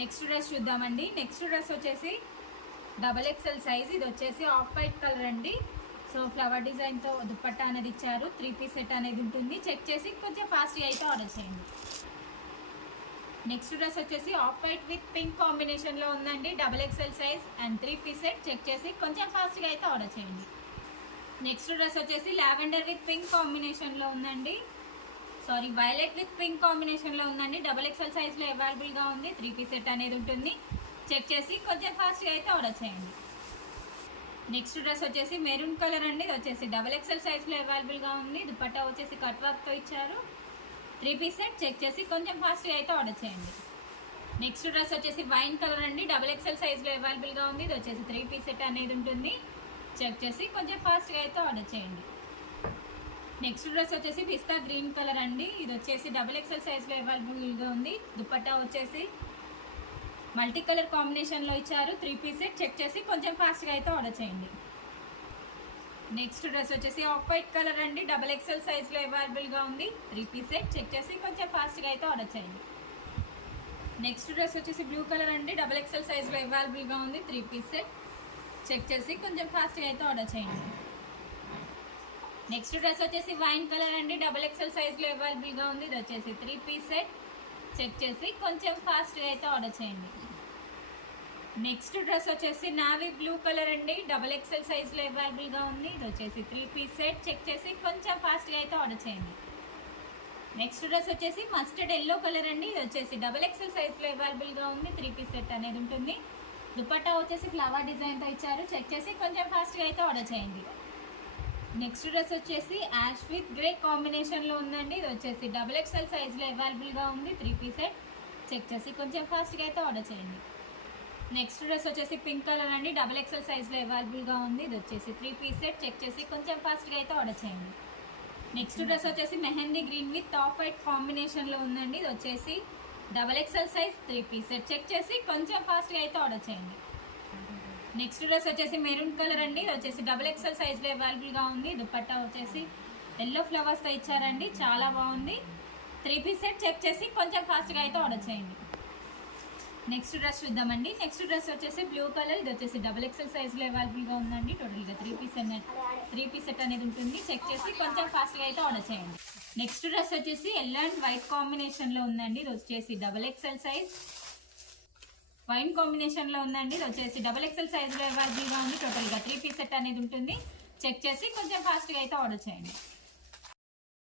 Next dress చూద్దామండి. Next dress వచ్చేసి XXL size. ఇది వచ్చేసి ఆఫ్ వైట్ కలర్ అండి. సో ఫ్లవర్ డిజైన్తో దుప్పట్టా అనేది ఇచ్చారు. 3 పీస్ సెట్ అనేది ఉంటుంది. చెక్ చేసి కొంచెం ఫాస్ట్గా అయితే ఆర్డర్ చేయండి. నెక్స్ట్ డ్రెస్ వచ్చేసి ఆఫ్ వైట్ విత్ పింక్ కాంబినేషన్లో ఉందండి. XXL size and 3 piece set. Check చేసి కొంచెం ఫాస్ట్గా అయితే ఆర్డర్ చేయండి. నెక్స్ట్ డ్రెస్ వచ్చేసి లావెండర్ విత్ పింక్ కాంబినేషన్లో ఉందండి. సారీ, వైలెట్ విత్ పింక్ కాంబినేషన్లో ఉందండి. XXL సైజ్లో అవైలబుల్గా ఉంది. 3 పీస్ సెట్ అనేది ఉంటుంది. చెక్ చేసి కొంచెం ఫాస్ట్గా అయితే ఆర్డర్ చేయండి. నెక్స్ట్ డ్రెస్ వచ్చేసి మెరూన్ కలర్ అండి. ఇది వచ్చేసి XXL సైజ్లో అవైలబుల్గా ఉంది. దుపట్టా వచ్చేసి కట్ వర్క్తో ఇచ్చారు. 3 పీస్ సెట్. చెక్ చేసి కొంచెం ఫాస్ట్గా అయితే ఆర్డర్ చేయండి. నెక్స్ట్ డ్రెస్ వచ్చేసి వైన్ కలర్ అండి. XXL సైజ్లో అవైలబుల్గా ఉంది. ఇది వచ్చేసి 3 పీస్ సెట్ అనేది ఉంటుంది. చెక్ చేసి కొంచెం ఫాస్ట్గా అయితే ఆర్డర్ చేయండి. నెక్స్ట్ డ్రెస్ వచ్చేసి పిస్తా గ్రీన్ కలర్ అండి. ఇది వచ్చేసి XXL సైజ్లో అవైలబుల్గా ఉంది. దుపట్టా వచ్చేసి మల్టీ కలర్ కాంబినేషన్లో ఇచ్చారు. 3 పీస్ సెట్. చెక్ చేసి కొంచెం ఫాస్ట్గా అయితే ఆర్డర్ చేయండి. నెక్స్ట్ డ్రెస్ వచ్చేసి ఆఫ్ వైట్ కలర్ అండి. XXL సైజ్లో అవైలబుల్గా ఉంది. 3 పీస్ సెట్. చెక్ చేసి కొంచెం ఫాస్ట్గా అయితే ఆర్డర్ చేయండి. నెక్స్ట్ డ్రెస్ వచ్చేసి బ్లూ కలర్ అండి. XXL సైజ్లో అవైలబుల్గా ఉంది. 3 పీస్ సెట్. చెక్ చేసి కొంచెం ఫాస్ట్గా అయితే ఆర్డర్ చేయండి. నెక్స్ట్ డ్రెస్ వచ్చేసి వైన్ కలర్ అండి. XXL సైజ్లో అవైలబుల్గా ఉంది. ఇది వచ్చేసి 3 పీస్ సెట్. చెక్ చేసి కొంచెం ఫాస్ట్గా అయితే ఆర్డర్ చేయండి. నెక్స్ట్ డ్రెస్ వచ్చేసి నావీ బ్లూ కలర్ అండి. XXL సైజ్లో అవైలబుల్గా ఉంది. ఇది వచ్చేసి 3 పీస్ సెట్. చెక్ చేసి కొంచెం ఫాస్ట్గా అయితే ఆర్డర్ చేయండి. నెక్స్ట్ డ్రెస్ వచ్చేసి మస్టర్డ్ ఎల్లో కలర్ అండి. ఇది వచ్చేసి XXL సైజ్లో అవైలబుల్గా ఉంది. 3 పీస్ సెట్ అనేది ఉంటుంది. దుపట్టా వచ్చేసి ఫ్లవర్ డిజైన్తో ఇచ్చారు. చెక్ చేసి కొంచెం ఫాస్ట్గా అయితే ఆర్డర్ చేయండి. నెక్స్ట్ డ్రెస్ వచ్చేసి యాష్ విత్ గ్రే కాంబినేషన్లో ఉందండి. ఇది వచ్చేసి XXL సైజ్లో అవైలబుల్గా ఉంది. 3 పీస్ సెట్. చెక్ చేసి కొంచెం ఫాస్ట్గా అయితే ఆర్డర్ చేయండి. నెక్స్ట్ డ్రెస్ వచ్చేసి పింక్ కలర్ అండి. XXL సైజ్లో అవైలబుల్గా ఉంది. ఇది వచ్చేసి 3 పీస్ సెట్. చెక్ చేసి కొంచెం ఫాస్ట్గా అయితే ఆర్డర్ చేయండి. నెక్స్ట్ డ్రెస్ వచ్చేసి mehndi green with off white కాంబినేషన్లో ఉందండి. ఇది వచ్చేసి XXL size 3 piece set. Check చేసి కొంచెం ఫాస్ట్గా అయితే ఆర్డర్ చేయండి. నెక్స్ట్ డ్రెస్ వచ్చేసి మెరూన్ కలర్ అండి. ఇది వచ్చేసి XXL సైజ్లో అవైలబుల్గా ఉంది. దుపట్టా వచ్చేసి ఎల్లో ఫ్లవర్స్తో ఇచ్చారండి. చాలా బాగుంది. 3 పీస్ సెట్. చెక్ చేసి కొంచెం ఫాస్ట్గా అయితే ఆర్డర్ చేయండి. నెక్స్ట్ డ్రెస్ చూద్దామండి. నెక్స్ట్ డ్రెస్ వచ్చేసి బ్లూ కలర్. ఇది వచ్చేసి XXL సైజ్లో అవైలబుల్గా ఉందండి. టోటల్గా 3 పీస్ సెట్ అనేది ఉంటుంది. చెక్ చేసి కొంచెం ఫాస్ట్గా అయితే ఆర్డర్ చేయండి. నెక్స్ట్ డ్రెస్ వచ్చేసి ఎల్లో అండ్ వైట్ కాంబినేషన్లో ఉందండి. ఇది వచ్చేసి XXL సైజ్ వైన్ కాంబినేషన్లో ఉందండి. ఇది వచ్చేసి XXL సైజ్లో అవైలబుల్గా ఉంది. టోటల్గా 3 పీస్ సెట్ అనేది ఉంటుంది. చెక్ చేసి కొంచెం ఫాస్ట్గా అయితే ఆర్డర్ చేయండి.